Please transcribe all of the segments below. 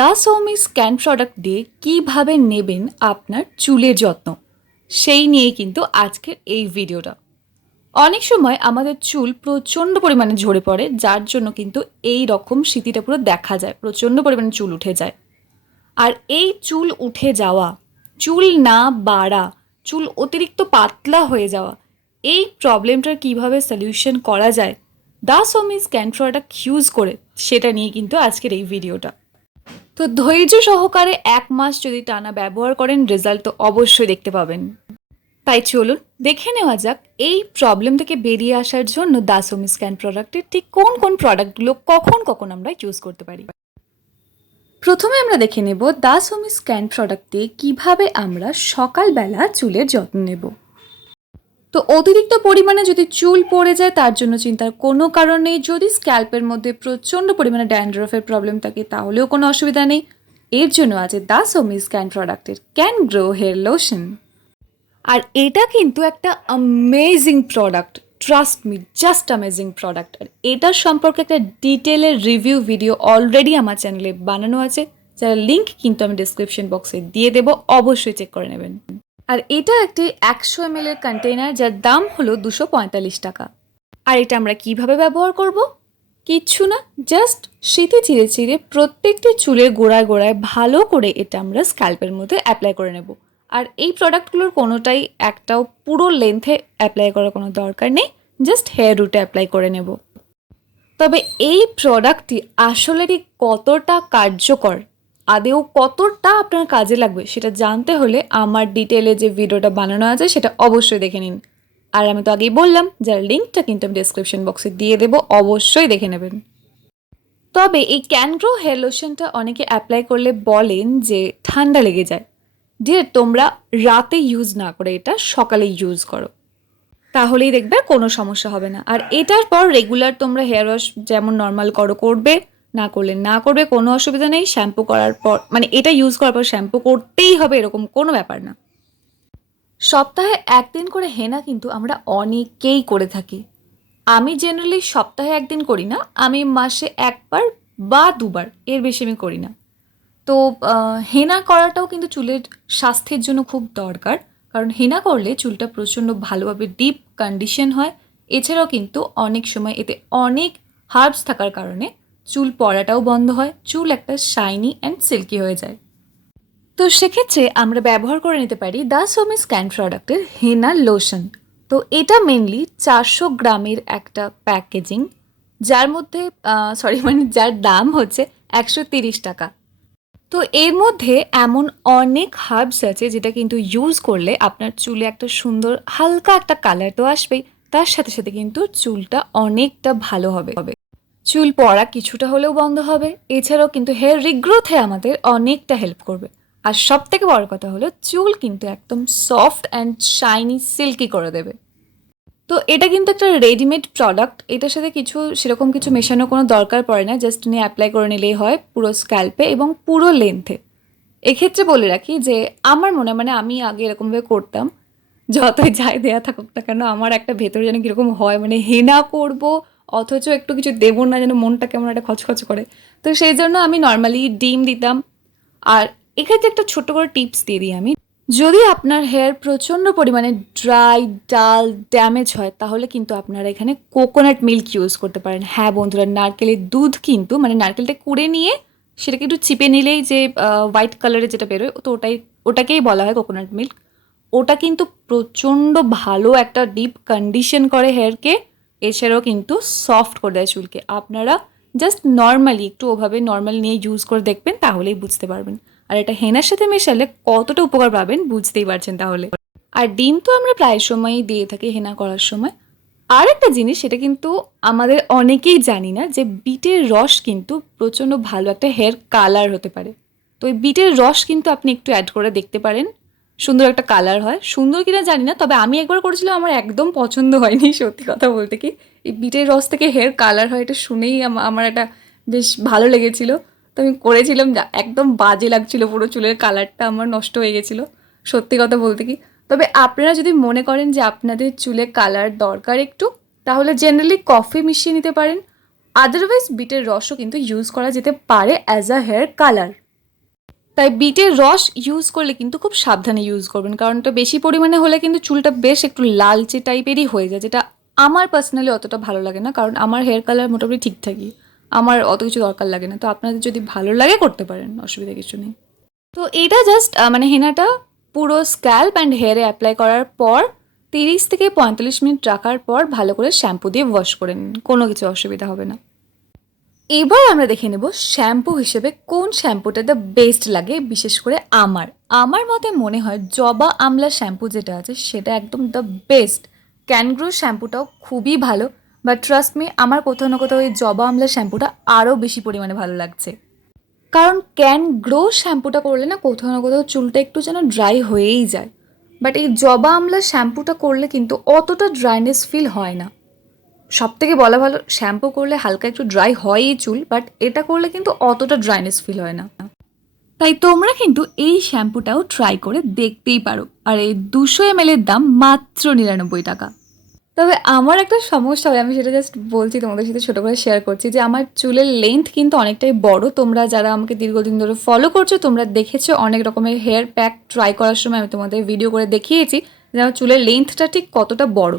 The Soumi scan product দিয়ে কীভাবে নেবেন আপনার চুলের যত্ন, সেই নিয়েই কিন্তু আজকের এই ভিডিওটা। অনেক সময় আমাদের চুল প্রচণ্ড পরিমাণে ঝরে পড়ে, যার জন্য কিন্তু এই রকম স্মৃতিটা পুরো দেখা যায়, প্রচণ্ড পরিমাণে চুল উঠে যায়। আর এই চুল উঠে যাওয়া, চুল না বাড়া, চুল অতিরিক্ত পাতলা হয়ে যাওয়া, এই প্রবলেমটার কীভাবে সলিউশন করা যায় the Soumi scan product use করে, সেটা নিয়ে কিন্তু আজকের এই ভিডিওটা। তো ধৈর্য সহকারে 1 মাস যদি টানা ব্যবহার করেন, রেজাল্ট তো অবশ্যই দেখতে পাবেন। তাই চলুন দেখে নেওয়া যাক এই প্রবলেম থেকে বেরিয়ে আসার জন্য দ্য সৌমি স্ক্যান প্রোডাক্টের ঠিক কোন কোন প্রোডাক্টগুলো কখন কখন আমরা ইউজ করতে পারি। প্রথমে আমরা দেখে নেব দ্য সৌমি স্ক্যান প্রোডাক্ট দিয়ে কীভাবে আমরা সকালবেলা চুলের যত্ন নেব। তো অতিরিক্ত পরিমাণে যদি চুল পড়ে যায় তার জন্য চিন্তার কোনো কারণ নেই। যদি স্ক্যাল্পের মধ্যে প্রচণ্ড পরিমাণে ড্যান্ড্রফের প্রবলেম থাকে তাহলেও কোনো অসুবিধা নেই। এর জন্য আছে দ্য সৌমি স্ক্যান প্রোডাক্টের ক্যান গ্রো হেয়ার লোশন। আর এটা কিন্তু একটা amazing product, trust me, just amazing product. আর এটার সম্পর্কে একটা ডিটেলের রিভিউ ভিডিও অলরেডি আমার চ্যানেলে বানানো আছে, যার লিঙ্ক কিন্তু আমি ডিসক্রিপশন বক্সে দিয়ে দেবো, অবশ্যই চেক করে নেবেন। আর এটা একটি 100 ml এর কন্টেইনার, যার দাম হলো 245 টাকা। আর এটা আমরা কিভাবে ব্যবহার করব? কিচ্ছু না, জাস্ট শীতে চিরে চিরে প্রত্যেকটি চুলের গোড়ায় গোড়ায় ভালো করে এটা আমরা স্ক্যাল্পের মধ্যে অ্যাপ্লাই করে নেব। আর এই প্রোডাক্টগুলোর কোনোটাই একটাও পুরো লেন্থে অ্যাপ্লাই করার কোনো দরকার নেই, জাস্ট হেয়ার রুটে অ্যাপ্লাই করে নেব। তবে এই প্রোডাক্টটি আসলে ঠিক কতটা কার্যকর, আদেও কতটা আপনার কাজে লাগবে, সেটা জানতে হলে আমার ডিটেলে যে ভিডিওটা বানানো আছে সেটা অবশ্যই দেখে নিন। আর আমি তো আগেই বললাম, যার লিঙ্কটা কিন্তু আমি ডিসক্রিপশন বক্সে দিয়ে দেবো, অবশ্যই দেখে নেবেন। তবে এই ক্যান গ্রো হেয়ার লোশনটা অনেকে অ্যাপ্লাই করলে বলেন যে ঠান্ডা লেগে যায়। ডিয়ার, তোমরা রাতে ইউজ না করে এটা সকালে ইউজ করো, তাহলেই দেখবে কোনো সমস্যা হবে না। আর এটার পর রেগুলার তোমরা হেয়ার ওয়াশ যেমন নর্মাল করবে, না করলে না করবে, কোনো অসুবিধা নেই। শ্যাম্পু করার পর, মানে এটা ইউজ করার পর শ্যাম্পু করতেই হবে এরকম কোনো ব্যাপার না। সপ্তাহে 1 দিন করে হেনা কিন্তু আমরা অনেকেই করে থাকি। আমি জেনারেলি সপ্তাহে 1 দিন করি না, আমি মাসে 1 বার বা 2 বার, এর বেশি আমি করি না। তো হেনা করাটাও কিন্তু চুলের স্বাস্থ্যের জন্য খুব দরকার, কারণ হেনা করলে চুলটা প্রচণ্ড ভালোভাবে ডিপ কন্ডিশন হয়। এছাড়াও কিন্তু অনেক সময় এতে অনেক হার্বস থাকার কারণে চুল পড়াটাও বন্ধ হয়, চুল একটা শাইনি অ্যান্ড সিল্কি হয়ে যায়। তো সেক্ষেত্রে আমরা ব্যবহার করে নিতে পারি দ্য সৌমি স্ক্যান প্রোডাক্টের হেনা লোশন। তো এটা মেনলি 400 গ্রামের একটা প্যাকেজিং, যার মধ্যে যার দাম হচ্ছে 130 টাকা। তো এর মধ্যে এমন অনেক হার্বস আছে যেটা কিন্তু ইউজ করলে আপনার চুলে একটা সুন্দর হালকা একটা কালার তো আসবেই, তার সাথে সাথে কিন্তু চুলটা অনেকটা ভালো হবে, চুল পড়া কিছুটা হলেও বন্ধ হবে। এছাড়াও কিন্তু হেয়ার রিগ্রোথে আমাদের অনেকটা হেল্প করবে। আর সব থেকে বড় কথা হলো চুল কিন্তু একদম সফট অ্যান্ড শাইনি সিল্কি করে দেবে। তো এটা কিন্তু একটা রেডিমেড প্রোডাক্ট, এটার সাথে সেরকম কিছু মেশানোর কোনো দরকার পড়ে না, জাস্ট নিয়ে অ্যাপ্লাই করে নিলেই হয় পুরো স্ক্যাল্পে এবং পুরো লেন্থে। এক্ষেত্রে বলে রাখি যে আমার মনে আমি আগে এরকমভাবে করতাম, যতই যাই দেয়া থাকুক না কেন আমার একটা ভেতরে যেন কীরকম হয়, হেনা করব অথচ একটু কিছু দেবো না, যেন মনটা কেমন একটা খচখচ করে। তো সেই জন্য আমি নর্মালি ডিম দিতাম। আর এক্ষেত্রে একটা ছোট্ট করে টিপস দিয়ে দিই আমি, যদি আপনার হেয়ার প্রচণ্ড পরিমাণে ড্রাই, ডাল, ড্যামেজ হয়, তাহলে কিন্তু আপনারা এখানে কোকোনাট মিল্ক ইউজ করতে পারেন। হ্যাঁ বন্ধুরা, নারকেলের দুধ কিন্তু, নারকেলটা কুড়ে নিয়ে সেটাকে একটু চিপে নিলেই যে হোয়াইট কালারের যেটা বেরোয়, তো ওটাকেই বলা হয় কোকোনাট মিল্ক। ওটা কিন্তু প্রচণ্ড ভালো একটা ডিপ কন্ডিশন করে হেয়ারকে, এছাড়াও কিন্তু সফট করে দেয় চুলকে। আপনারা জাস্ট নর্মালি একটু ওভাবে নর্মাল নিয়ে ইউজ করে দেখবেন, তাহলেই বুঝতে পারবেন। আর এটা হেনার সাথে মেশালে কতটা উপকার পাবেন বুঝতেই পারছেন তাহলে। আর ডিম তো আমরা প্রায় সময়ই দিয়ে থাকি হেনা করার সময়। আর একটা জিনিস, সেটা কিন্তু আমাদের অনেকেই জানি না, যে বিটের রস কিন্তু প্রচণ্ড ভালো একটা হেয়ার কালার হতে পারে। তো এই বিটের রস কিন্তু আপনি একটু অ্যাড করে দেখতে পারেন, সুন্দর একটা কালার হয়। সুন্দর কিনা জানি না, তবে আমি একবার করেছিলাম, আমার একদম পছন্দ হয়নি, সত্যি কথা বলতে কি। এই বিটের রস থেকে হেয়ার কালার হয়, এটা শুনেই আমার একটা বেশ ভালো লেগেছিলো। তো আমি করেছিলাম, একদম বাজে লাগছিল, পুরো চুলের কালারটা আমার নষ্ট হয়ে গেছিলো, সত্যি কথা বলতে কি। তবে আপনারা যদি মনে করেন যে আপনাদের চুলে কালার দরকার একটু, তাহলে জেনারেলি কফি মিশিয়ে নিতে পারেন। আদারওয়াইজ বিটের রসও কিন্তু ইউজ করা যেতে পারে অ্যাজ আ হেয়ার কালার। তাই বিটের রস ইউজ করলে কিন্তু খুব সাবধানে ইউজ করবেন, কারণ এটা বেশি পরিমাণে হলে কিন্তু চুলটা বেশ একটু লালচে টাইপেরই হয়ে যায়, যেটা আমার পার্সোনালি অতটা ভালো লাগে না, কারণ আমার হেয়ার কালার মোটামুটি ঠিকঠাকই, আমার অত কিছু দরকার লাগে না। তো আপনাদের যদি ভালো লাগে করতে পারেন, অসুবিধা কিছু নেই। তো এটা জাস্ট মানে হেনাটা পুরো স্ক্যাল্প অ্যান্ড হেয়ারে অ্যাপ্লাই করার পর 30 থেকে 45 মিনিট রাখার পর ভালো করে শ্যাম্পু দিয়ে ওয়াশ করে নিন, কোনো কিছু অসুবিধা হবে না। এবার আমরা দেখে নেব শ্যাম্পু হিসেবে কোন শ্যাম্পুটা দ্য বেস্ট লাগে। বিশেষ করে আমার আমার মতে মনে হয় জবা আমলা শ্যাম্পু যেটা আছে সেটা একদম দ্য বেস্ট। ক্যানগ্রো শ্যাম্পুটাও খুবই ভালো, বাট ট্রাস্ট মি আমার কোথাও না কোথাও এই জবা আমলা শ্যাম্পুটা আরও বেশি পরিমাণে ভালো লাগছে। কারণ ক্যানগ্রো শ্যাম্পুটা করলে না কোথাও না কোথাও চুলটা একটু যেন ড্রাই হয়েই যায়, বাট এই জবা আমলা শ্যাম্পুটা করলে কিন্তু অতটা ড্রাইনেস ফিল হয় না। সব থেকে বলা ভালো, শ্যাম্পু করলে হালকা একটু ড্রাই হয়ই চুল, বাট এটা করলে কিন্তু অতটা ড্রাইনেস ফিল হয় না। তাই তোমরা কিন্তু এই শ্যাম্পুটাও ট্রাই করে দেখতেই পারো। আর এই 200 ml এর দাম মাত্র 99 টাকা। তবে আমার একটা সমস্যা হয়, আমি সেটা জাস্ট বলছি তোমাদের সাথে ছোটো করে শেয়ার করছি, যে আমার চুলের লেন্থ কিন্তু অনেকটাই বড়। তোমরা যারা আমাকে দীর্ঘদিন ধরে ফলো করছো তোমরা দেখেছো অনেক রকমের হেয়ার প্যাক ট্রাই করার সময় আমি তোমাদের ভিডিও করে দেখিয়েছি যে আমার চুলের লেন্থটা ঠিক কতটা বড়।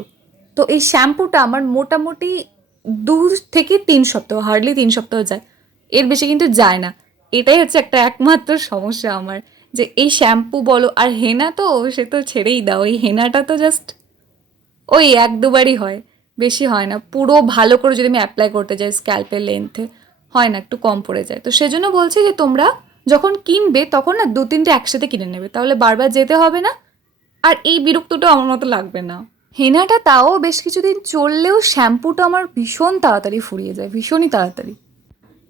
তো এই শ্যাম্পুটা আমার মোটামুটি 2 থেকে 3 সপ্তাহ, হার্ডলি 3 সপ্তাহ যায়, এর বেশি কিন্তু যায় না। এটাই হচ্ছে একটা একমাত্র সমস্যা আমার, যে এই শ্যাম্পু বলো আর হেনা তো সে তো ছেড়েই দাও, এই হেনাটা তো জাস্ট ওই 1-2বারই হয়, বেশি হয় না। পুরো ভালো করে যদি আমি অ্যাপ্লাই করতে যাই স্ক্যাল্পের লেন্থে হয় না, একটু কম পড়ে যায়। তো সেজন্য বলছি যে তোমরা যখন কিনবে তখন না 2-3টে একসাথে কিনে নেবে, তাহলে বারবার যেতে হবে না, আর এই বিরক্তটাও আমার মতো লাগবে না। হেনাটা তাও বেশ কিছুদিন চললেও শ্যাম্পুটা আমার ভীষণ তাড়াতাড়ি ফুরিয়ে যায়, ভীষণই তাড়াতাড়ি।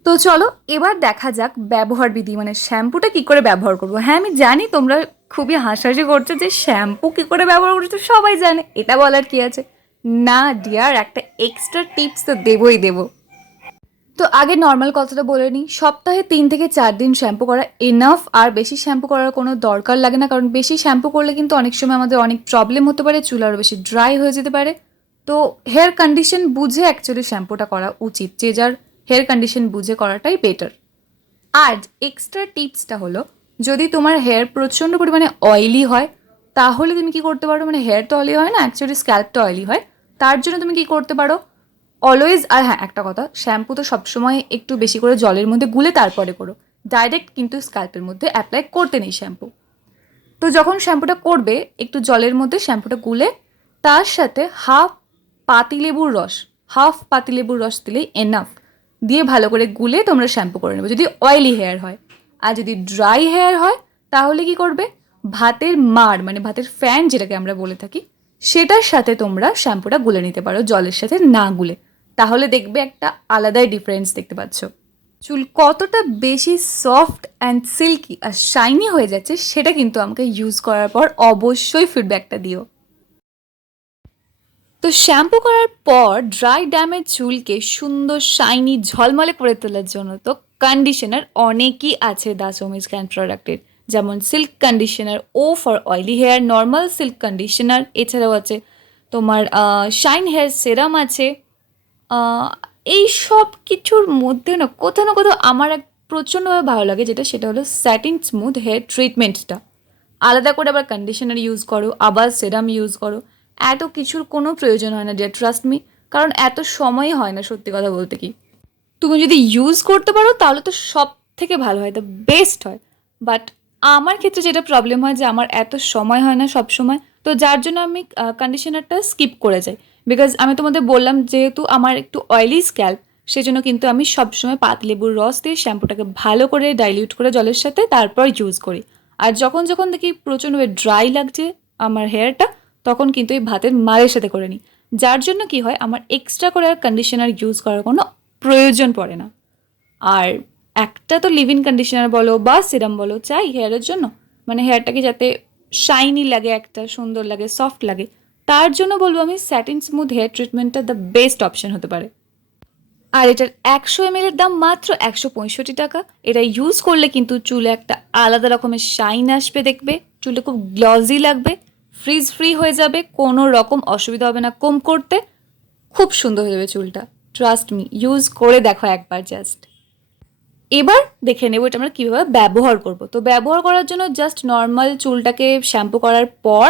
তো চলো এবার দেখা যাক ব্যবহার বিধি, মানে শ্যাম্পুটা কী করে ব্যবহার করবো। হ্যাঁ আমি জানি তোমরা খুবই হাসাহাসি করছো যে শ্যাম্পু কী করে ব্যবহার করছো, সবাই জানে, এটা বলার কি আছে। না ডিয়ার, একটা এক্সট্রা টিপস তো দেবই দেবো। তো আগে নর্মাল কথাটা বলে নিই, সপ্তাহে 3 থেকে 4 দিন শ্যাম্পু করা এনাফ। আর বেশি শ্যাম্পু করার কোনো দরকার লাগে না, কারণ বেশি শ্যাম্পু করলে কিন্তু অনেক সময় আমাদের অনেক প্রবলেম হতে পারে, চুল আরও বেশি ড্রাই হয়ে যেতে পারে। তো হেয়ার কন্ডিশন বুঝে অ্যাকচুয়ালি শ্যাম্পুটা করা উচিত, যে যার হেয়ার কন্ডিশন বুঝে করাটাই বেটার। আর এক্সট্রা টিপসটা হলো, যদি তোমার হেয়ার প্রচণ্ড পরিমাণে অয়েলি হয় তাহলে তুমি কি করতে পারো, মানে হেয়ার তো অয়েলি হয় না, অ্যাকচুয়ালি স্ক্যাল্পটা অয়েলি হয়, তার জন্য তুমি কি করতে পারো অলওয়েজ। আর হ্যাঁ একটা কথা, শ্যাম্পু তো সবসময় একটু বেশি করে জলের মধ্যে গুলে তারপরে করো, ডাইরেক্ট কিন্তু স্ক্যাল্পের মধ্যে অ্যাপ্লাই করতে নেই শ্যাম্পু। তো যখন শ্যাম্পুটা করবে একটু জলের মধ্যে শ্যাম্পুটা গুলে তার সাথে হাফ পাতিলেবুর রস দিলেই এনাফ, দিয়ে ভালো করে গুলে তোমরা শ্যাম্পু করে নেবে যদি অয়েলি হেয়ার হয়। আর যদি ড্রাই হেয়ার হয় তাহলে কি করবে, ভাতের মাড় মানে ভাতের ফ্যান যেটাকে আমরা বলে থাকি সেটার সাথে তোমরা শ্যাম্পুটা গুলে নিতে পারো, জলের সাথে না গুলে। তাহলে দেখবে একটা আলাদাই ডিফারেন্স দেখতে পাচ্ছ, চুল কতটা বেশি সফট অ্যান্ড সিল্কি আর শাইনি হয়ে যাচ্ছে সেটা কিন্তু আমাকে ইউজ করার পর অবশ্যই ফিডব্যাকটা দিও। তো শ্যাম্পু করার পর ড্রাই ড্যামেজ চুলকে সুন্দর শাইনি ঝলমলে করে তোলার জন্য তো কন্ডিশনার অনেকই আছে দা সোমি স্ক্যান প্রোডাক্টের, যেমন সিল্ক কন্ডিশনার ও for oily hair, normal silk conditioner, এছাড়াও আছে তোমার শাইন হেয়ার সেরাম আছে। এই সব কিছুর মধ্যে না কোথাও আমার এক প্রচণ্ডভাবে ভালো লাগে যেটা, সেটা হলো স্যাটিন স্মুথ হেয়ার ট্রিটমেন্টটা। আলাদা করে আবার কন্ডিশনার ইউজ করো, আবার সেরাম ইউজ করো, এত কিছুর কোনো প্রয়োজন হয় না ডিয়ার, ট্রাস্ট মি। কারণ এত সময়ই হয় না সত্যি কথা বলতে কি। তুমি যদি ইউজ করতে পারো তাহলে তো সব থেকে ভালো হয়, দ্য বেস্ট হয়। বাট আমার ক্ষেত্রে যেটা প্রবলেম হয় যে আমার এত সময় হয় না সব সময়, তো যার জন্য আমি কন্ডিশনারটা স্কিপ করে যাই। বিকজ আমি তোমাদের বললাম যেহেতু আমার একটু অয়েলি স্ক্যাল্প, সেজন্য কিন্তু আমি সবসময় পাতলেবুর রস দিয়ে শ্যাম্পুটাকে ভালো করে ডাইলিউট করে জলের সাথে তারপর ইউজ করি। আর যখন যখন দেখি প্রচণ্ডভাবে ড্রাই লাগছে আমার হেয়ারটা, তখন কিন্তু এই ভাতের মারের সাথে করে নিই, যার জন্য কি হয় আমার এক্সট্রা করে আর কন্ডিশনার ইউজ করার কোনো প্রয়োজন পড়ে না। আর একটা তো লিভ ইন কন্ডিশনার বলো বা সিরাম বলো চাই হেয়ারের জন্য, মানে হেয়ারটাকে যাতে শাইনি লাগে, একটা সুন্দর লাগে, সফট লাগে, তার জন্য বলবো আমি স্যাটিন স্মুথ হেয়ার ট্রিটমেন্টটা দ্য বেস্ট অপশন হতে পারে। আর এটার 100 ml এর দাম মাত্র 165 টাকা। এটা ইউজ করলে কিন্তু চুলে একটা আলাদা রকমের শাইন আসবে, দেখবে চুলে খুব গ্লজি লাগবে, ফ্রিজ ফ্রি হয়ে যাবে, কোনো রকম অসুবিধা হবে না কম করতে, খুব সুন্দর হয়ে যাবে চুলটা। ট্রাস্ট মি, ইউজ করে দেখো একবার জাস্ট। এবার দেখে নেব এটা আমরা কীভাবে ব্যবহার করব। তো ব্যবহার করার জন্য জাস্ট নর্মাল চুলটাকে শ্যাম্পু করার পর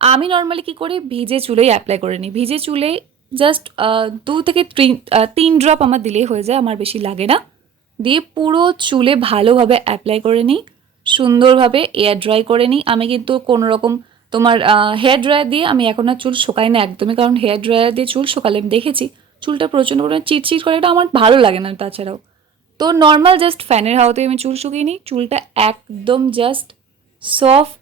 আমি নর্মালি কী করি, ভিজে চুলেই অ্যাপ্লাই করে নিই। ভিজে চুলে জাস্ট 2 থেকে 3 ড্রপ আমার দিলেই হয়ে যায়, আমার বেশি লাগে না। দিয়ে পুরো চুলে ভালোভাবে অ্যাপ্লাই করে নিই, সুন্দরভাবে এয়ার ড্রাই করে নিই। আমি কিন্তু কোনো রকম তোমার হেয়ার ড্রায়ার দিয়ে আমি এখন আর চুল শোকাই না একদমই, কারণ হেয়ার ড্রায়ার দিয়ে চুল শোকালে আমি দেখেছি চুলটা প্রচণ্ড পরিমাণে চিটচিট করে, এটা আমার ভালো লাগে না তাছাড়াও। তো নর্মাল জাস্ট ফ্যানের হাওয়াতে আমি চুল শুকিয়ে নিই, চুলটা একদম জাস্ট সফট,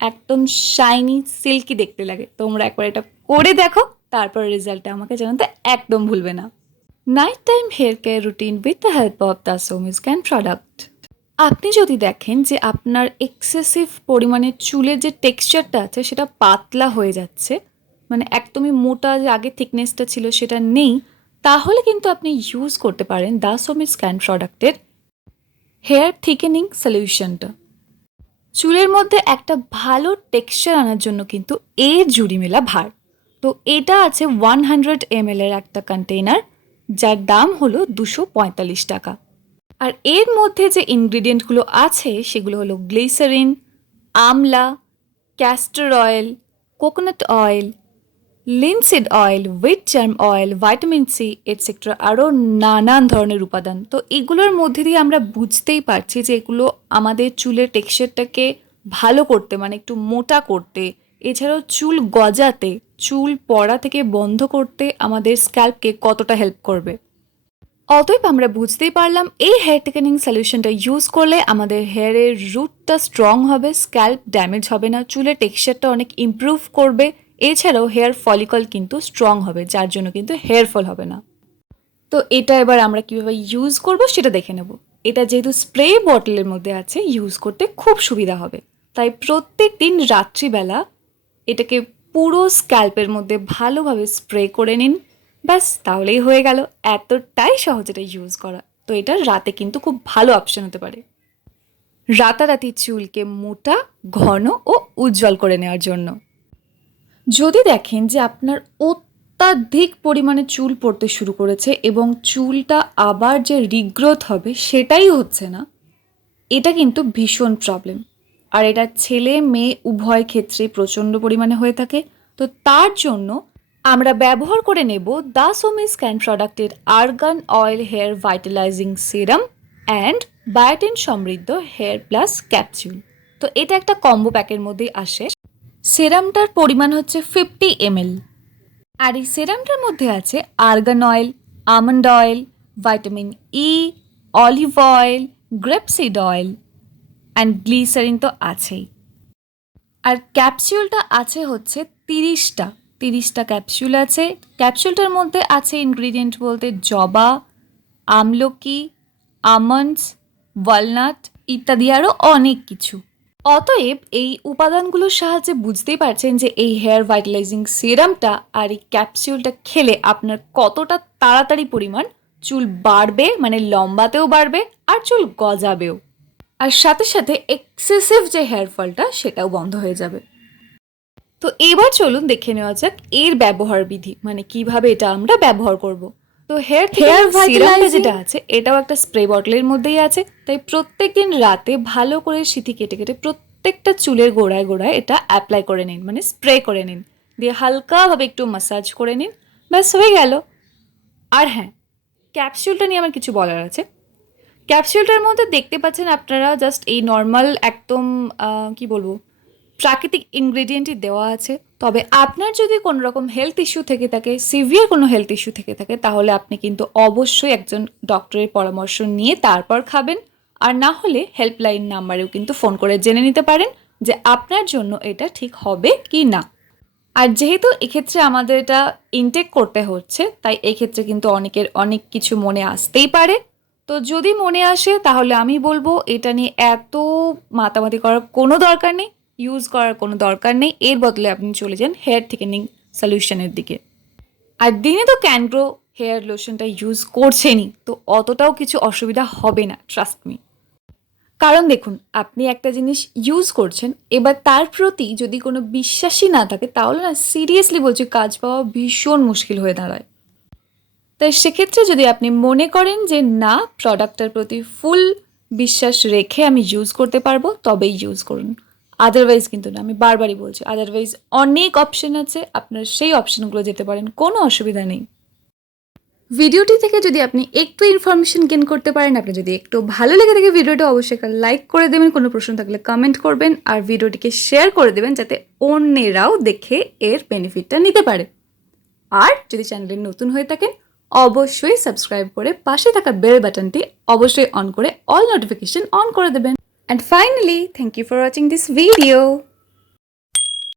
একদম শাইনি সিল্কি দেখতে লাগে। তোমরা একবার এটা করে দেখো, তারপর রেজাল্টটা আমাকে জানাতে একদম ভুলবে না। Night time hair care routine with the help of the Somy can product. আপনি যদি দেখেন যে আপনার এক্সেসিভ পরিমাণে চুলের যে টেক্সচারটা আছে সেটা পাতলা হয়ে যাচ্ছে, মানে একদমই মোটা যে আগে থিকনেসটা ছিল সেটা নেই, তাহলে কিন্তু আপনি ইউজ করতে পারেন দ্য সোমি স্ক্যান প্রোডাক্টের হেয়ার থিকেনিং সলিউশনটা। চুলের মধ্যে একটা ভালো টেক্সচার আনার জন্য কিন্তু জুড়ি মেলা ভার। তো এটা আছে 100 ml এর একটা কন্টেইনার, যার দাম হলো 245 টাকা। আর এর মধ্যে যে ইনগ্রিডিয়েন্টগুলো আছে সেগুলো হলো glycerin, amla, castor oil, coconut oil, linseed oil, wheat germ oil, vitamin C etcetera, আরও নানান ধরনের উপাদান। তো এগুলোর মধ্যে দিয়ে আমরা বুঝতেই পারছি যে এগুলো আমাদের চুলের টেক্সচারটাকে ভালো করতে, মানে একটু মোটা করতে, এছাড়াও চুল গজাতে, চুল পড়া থেকে বন্ধ করতে আমাদের স্ক্যাল্পকে কতটা হেল্প করবে। অতএব আমরা বুঝতেই পারলাম এই হেয়ার থিকেনিং সলিউশনটা ইউজ করলে আমাদের হেয়ারের রুটটা স্ট্রং হবে, স্ক্যাল্প ড্যামেজ হবে না, চুলের টেক্সচারটা অনেক ইমপ্রুভ করবে, এছাড়াও হেয়ার ফলিকল কিন্তু স্ট্রং হবে, যার জন্য কিন্তু হেয়ার ফল হবে না। তো এটা এবার আমরা কীভাবে ইউজ করব সেটা দেখে নেব। এটা যেহেতু স্প্রে বটলের মধ্যে আছে, ইউজ করতে খুব সুবিধা হবে। তাই প্রত্যেক দিন রাত্রিবেলা এটাকে পুরো স্ক্যাল্পের মধ্যে ভালোভাবে স্প্রে করে নিন, ব্যাস তাহলেই হয়ে গেল। এতটাই সহজ এটা ইউজ করা। তো এটা রাতে কিন্তু খুব ভালো অপশন হতে পারে রাতারাতি চুলকে মোটা, ঘন ও উজ্জ্বল করে নেওয়ার জন্য। যদি দেখেন যে আপনার অত্যাধিক পরিমাণে চুল পড়তে শুরু করেছে এবং চুলটা আবার যে রিগ্রোথ হবে সেটাই হচ্ছে না, এটা কিন্তু ভীষণ প্রবলেম। আর এটা ছেলে মেয়ে উভয় ক্ষেত্রে প্রচণ্ড পরিমাণে হয়ে থাকে। তো তার জন্য আমরা ব্যবহার করে নেব দ্য সোমি স্ক্যান প্রোডাক্টের argan oil hair vitalizing serum and biotin সমৃদ্ধ হেয়ার প্লাস ক্যাপসুল। তো এটা একটা কম্বো প্যাকের মধ্যেই আসে। সেরামটার পরিমাণ হচ্ছে 50 ml। আর এই সেরামটার মধ্যে আছে argan oil, almond oil, vitamin E, olive oil, grapeseed oil and glycerin তো আছেই। আর ক্যাপসুলটা আছে হচ্ছে 30টা ক্যাপসুল আছে। ক্যাপসুলটার মধ্যে আছে ইনগ্রিডিয়েন্ট বলতে জবা, আমলকি, আমন্ডস, ওয়ালনাট ইত্যাদি আরও অনেক কিছু। অতএব এই উপাদানগুলোর সাহায্যে বুঝতেই পারছেন যে এই হেয়ার ভাইটালাইজিং সিরামটা আর এই ক্যাপসুলটা খেলে আপনার কতটা তাড়াতাড়ি পরিমাণ চুল বাড়বে, মানে লম্বাতেও বাড়বে আর চুল গজাবেও, আর সাথে সাথে এক্সেসিভ যে হেয়ার ফলটা সেটাও বন্ধ হয়ে যাবে। তো এবার চলুন দেখে নেওয়া যাক এর ব্যবহার বিধি, মানে কিভাবে এটা আমরা ব্যবহার করব। তো হেয়ার সিরামটা যেটা আছে এটাও একটা স্প্রে বটলের মধ্যেই আছে। তাই প্রত্যেক দিন রাতে ভালো করে সিথি কেটে কেটে প্রত্যেকটা চুলের গোড়ায় গোড়ায় এটা অ্যাপ্লাই করে নিন, মানে স্প্রে করে নিন, দিয়ে হালকাভাবে একটু ম্যাসাজ করে নিন, ব্যাস হয়ে গেল। আর হ্যাঁ, ক্যাপসুলটা নিয়ে আমার কিছু বলার আছে। ক্যাপসুলটার মধ্যে দেখতে পাচ্ছেন আপনারা জাস্ট এই নর্মাল একদম কি বলবো প্রাকৃতিক ইনগ্রেডিয়েন্টই দেওয়া আছে। তবে আপনার যদি কোনো রকম হেলথ ইস্যু থেকে থাকে, সিভিয়ার কোনো হেলথ ইস্যু থেকে থাকে, তাহলে আপনি কিন্তু অবশ্যই একজন ডক্টরের পরামর্শ নিয়ে তারপর খাবেন। আর না হলে হেল্পলাইন নাম্বারেও কিন্তু ফোন করে জেনে নিতে পারেন যে আপনার জন্য এটা ঠিক হবে কি না। আর যেহেতু এক্ষেত্রে আমাদের এটা ইনটেক করতে হচ্ছে, তাই এক্ষেত্রে কিন্তু অনেকের অনেক কিছু মনে আসতেই পারে। তো যদি মনে আসে তাহলে আমি বলবো এটা নিয়ে এত মাতামাতি করার কোনো দরকার নেই, ইউজ করার কোনো দরকার নেই। এর বদলে আপনি চলে যান হেয়ার থিকেনিং সলিউশনের দিকে। আর দিনে তো ক্যানগ্রো হেয়ার লোশনটা ইউজ করছেনই, তো অতটাও কিছু অসুবিধা হবে না, ট্রাস্ট মি। কারণ দেখুন, আপনি একটা জিনিস ইউজ করছেন, এবার তার প্রতি যদি কোনো বিশ্বাসই না থাকে তাহলে না সিরিয়াসলি বলছি কাজ পাওয়া ভীষণ মুশকিল হয়ে দাঁড়ায়। তাই সেক্ষেত্রে যদি আপনি মনে করেন যে না, প্রোডাক্টটার প্রতি ফুল বিশ্বাস রেখে আমি ইউজ করতে পারবো, তবেই ইউজ করুন। আদারওয়াইজ কিন্তু না, আমি বারবারই বলছি, আদারওয়াইজ অনেক অপশন আছে, আপনার সেই অপশনগুলো যেতে পারেন, কোনো অসুবিধা নেই। ভিডিওটি থেকে যদি আপনি একটু ইনফরমেশন গেইন করতে পারেন, আপনি যদি একটু ভালো লেগে থাকে ভিডিওটা, অবশ্যই একটা লাইক করে দেবেন, কোনো প্রশ্ন থাকলে কমেন্ট করবেন, আর ভিডিওটিকে শেয়ার করে দেবেন যাতে অন্যেরাও দেখে এর বেনিফিটটা নিতে পারে। আর যদি চ্যানেলে নতুন হয়ে থাকেন, অবশ্যই সাবস্ক্রাইব করে পাশে থাকা বেল বাটনটি অবশ্যই অন করে অল নোটিফিকেশন অন করে দেবেন। And finally, thank you for watching this video.